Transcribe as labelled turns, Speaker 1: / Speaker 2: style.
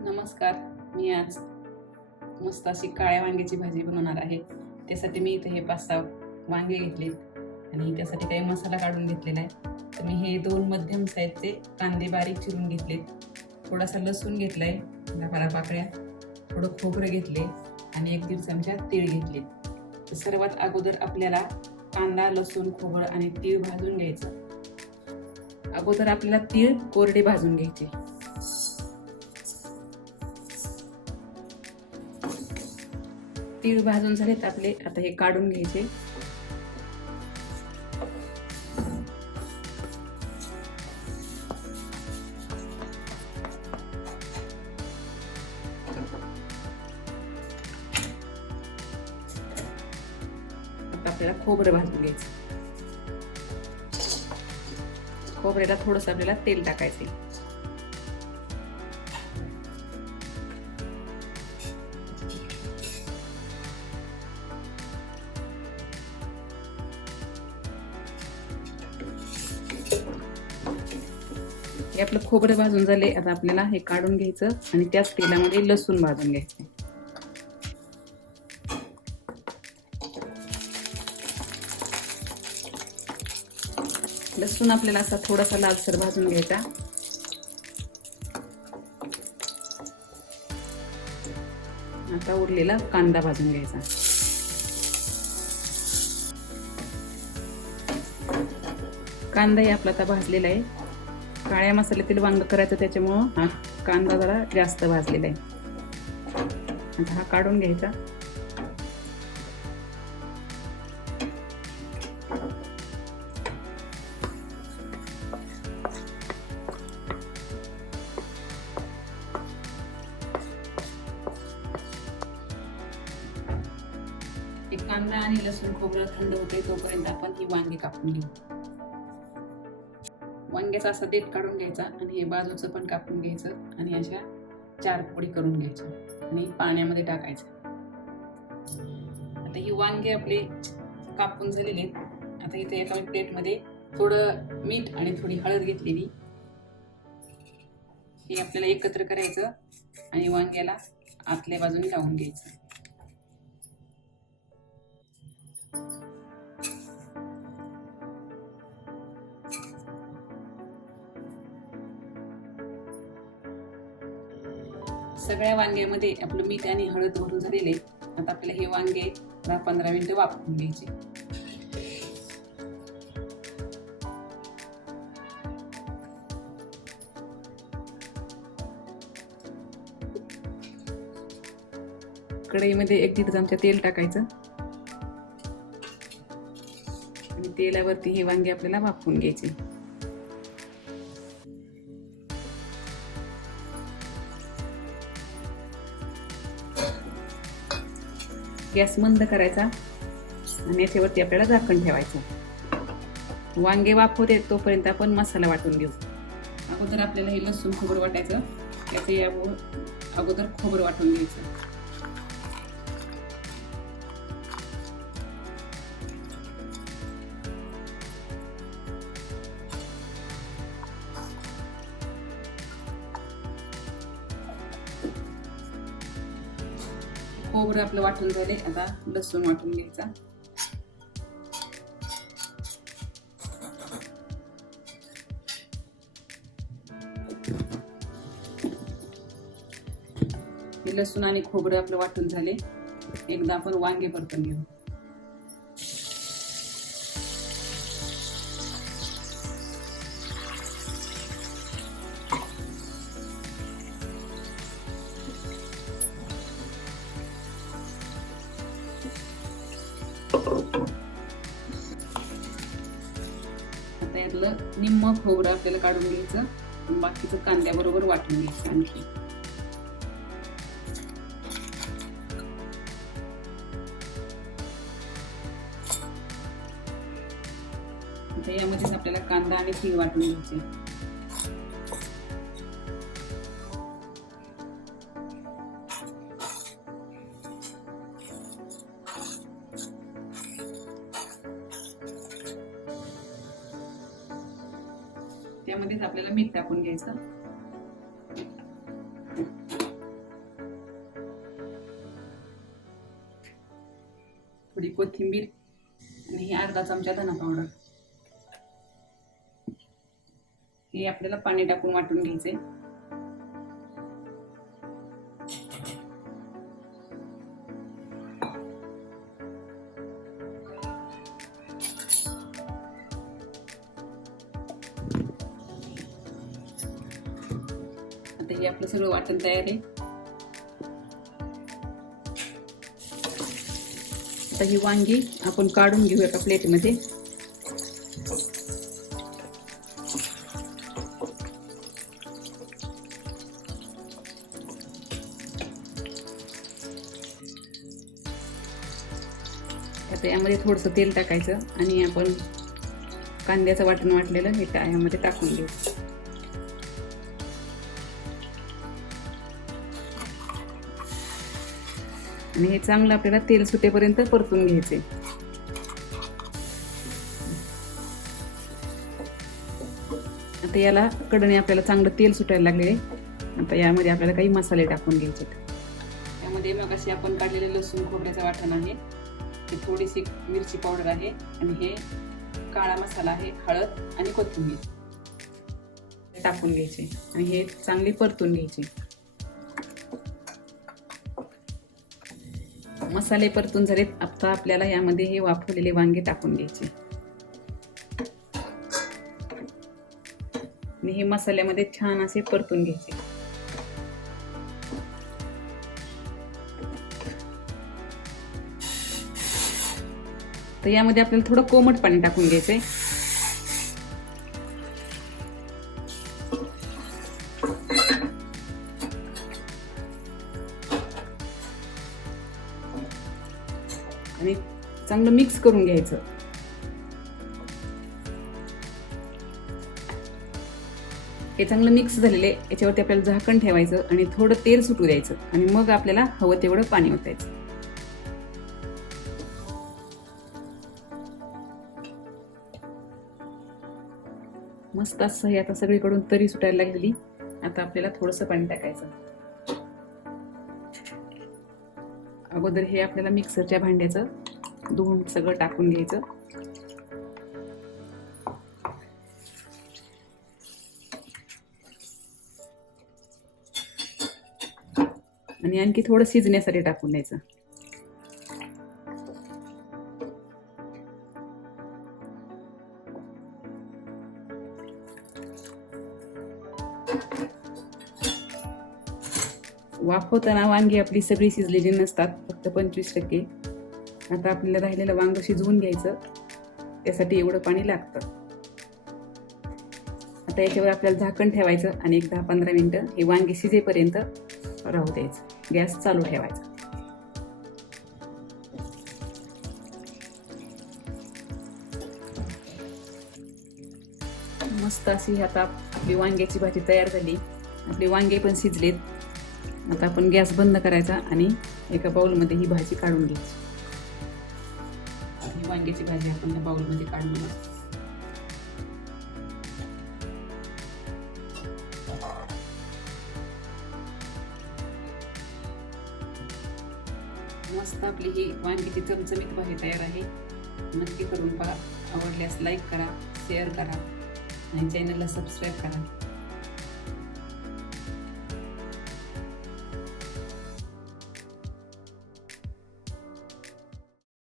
Speaker 1: नमस्कार. मी आज मस्त अशी काळ्या वांग्याची भाजी बनवणार आहे. त्यासाठी मी इथे हे पाच सहा वांगे घेतलेत आणि त्यासाठी काही मसाला काढून घेतलेला आहे. तर मी हे दोन मध्यम साईजचे कांदे बारीक चिरून घेतलेत. थोडासा लसूण घेतलाय दहा बारा पाकळ्या थोडं खोबरं घेतले आणि एक दीड चमचा तीळ घेतले. तर सर्वात अगोदर आपल्याला कांदा लसूण खोबरं आणि तीळ भाजून घ्यायचं. अगोदर आपल्याला तीळ कोरडे भाजून घ्यायचे. तीळ भाजून झालेत आपले. आता हे काढून घ्यायचे. आपल्याला खोबरं भाजून घ्यायचं. खोबऱ्याला थोडस आपल्याला तेल टाकायचे हे आपलं खोबरं भाजून झाले. आता आपल्याला हे काढून घ्यायचं आणि त्याच तेलामध्ये लसूण भाजून घ्यायचं. लसूण आपल्याला असा थोडासा लालसर भाजून घ्यायचा. आता उरलेला कांदा भाजून घ्यायचा. कांदाही आपला आता भाजलेला आहे. काळ्या मसाल्यातील वांग करायचं त्याच्यामुळं हा कांदा जरा जास्त भाजलेला आहे. आता हा काढून घ्यायचा. कांदा आणि लसूण खोबरं थंड होते तोपर्यंत आपण ही वांगी कापून घेऊ. वांग्याचा असा देठ काढून घ्यायचा आणि हे बाजूचं पण कापून घ्यायचं आणि अशा चार पोळी करून घ्यायच्या आणि पाण्यामध्ये टाकायचं. आता ही वांगे आपले कापून झालेले आता इथे एका प्लेटमध्ये थोडं मीठ आणि थोडी हळद घेतलेली. हे आपल्याला एकत्र करायचं आणि वांग्याला आतल्या बाजूने लावून घ्यायचं. सगळ्या वांग्यामध्ये आपलं मीठ आणि हळद भरून झालेले आता आपल्याला हे वांगे दहा पंधरा मिनिटं वापरून घ्यायचे. कढईमध्ये एक दीड चमचा तेल टाकायचं. आणि तेलावरती हे वांगे आपल्याला वापरून घ्यायचे. गॅस मंद करायचा आणि याच्यावरती आपल्याला झाकण ठेवायचं. वांगे वाफवते तोपर्यंत आपण मसाला वाटून घेऊ. अगोदर आपल्याला हे लसूण खोबरं वाटायचं. त्याचं यावर अगोदर खोबरं वाटून घ्यायचं. खोबरं आपलं वाटून झाले आता लसूण वाटून घ्यायचा. लसूण आणि खोबरं आपलं वाटून झाले एकदा आपण वांगे परतून घेऊ. आता यातलं निम्म खोबरं आपल्याला काढून घ्यायचं. आणि बाकीचं कांद्याबरोबर वाटून घ्यायचं आणखी. यामध्येच आपल्याला कांदा आणि तीळ वाटून घ्यायचे. त्यामध्येच आपल्याला मीठ टाकून घ्यायचं. थोडी कोथिंबीर आणि ही अर्धा चमचा धना पावडर हे आपल्याला पाणी टाकून वाटून घ्यायचंय. म्हणजे आपलं सगळं वाटण तयार आहे. आता ही वांगी आपण काढून घेऊ एका प्लेटमध्ये आता यामध्ये थोडंसं तेल टाकायचं आणि आपण कांद्याचं वाटण वाटलेलं हे यामध्ये टाकून घेऊ. आणि हे चांगलं आपल्याला तेल सुटेपर्यंत परतून घ्यायचे. आता याला कडणे आपल्याला चांगलं तेल सुटायला लागले आता यामध्ये आपल्याला काही मसाले टाकून घ्यायचे यामध्ये मग अशी आपण काढलेले लसूण खोबऱ्याचं वाटण आहे. ही थोडीशी मिरची पावडर आहे. आणि हे काळा मसाला आहे हळद आणि कोथिंबीर. टाकून घ्यायचे. आणि हे चांगले परतून घ्यायचे. मसाले परतून झालेत आता आपल्याला यामध्ये हे वाफवलेले वांगे टाकून घ्यायचे. आणि हे मसाल्यामध्ये छान असे परतून घ्यायचे. तर यामध्ये आपल्याला थोडं कोमट पाणी टाकून घ्यायचंय. आहे चांगलं मिक्स करून घ्यायचं. हे चांगलं मिक्स झालेले याच्यावरती आपल्याला झाकण ठेवायचं आणि थोडं तेल सुटू द्यायचं आणि मग आपल्याला हवं तेवढं पाणी ओतायचं. मस्त असं हे आता सगळीकडून तरी सुटायला लागलेली. आता आपल्याला थोडंसं पाणी टाकायचं. अगोदर हे आपल्याला मिक्सरच्या भांड्याचं धुवून सगळं टाकून घ्यायचं. आणि आणखी थोडं शिजण्यासाठी टाकून द्यायचं. वाफवताना वांगी आपली सगळी शिजलेली नसतात फक्त पंचवीस टक्के. आता आपल्याला राहिलेलं वांग शिजवून घ्यायचं. त्यासाठी एवढं पाणी लागतं. आता याच्यावर आपल्याला झाकण ठेवायचं आणि एक दहा पंधरा मिनटं हे वांगे शिजेपर्यंत राहू द्यायचं. गॅस चालू ठेवायचा. मस्त अशी आता आपली वांग्याची भाजी तयार झाली. आपले वांगे पण शिजलेत. आता आपण गॅस बंद करायचा आणि एका बाउलमध्ये ही भाजी काढून घ्यायची. वांग्याची भाजी आपण त्या बाउलमध्ये काढून मस्त आपली ही वांग्याची चमचमीत भाजी तयार आहे. नक्की करून पहा. आवडल्यास लाईक करा शेअर करा आणि चॅनलला सबस्क्राईब करा.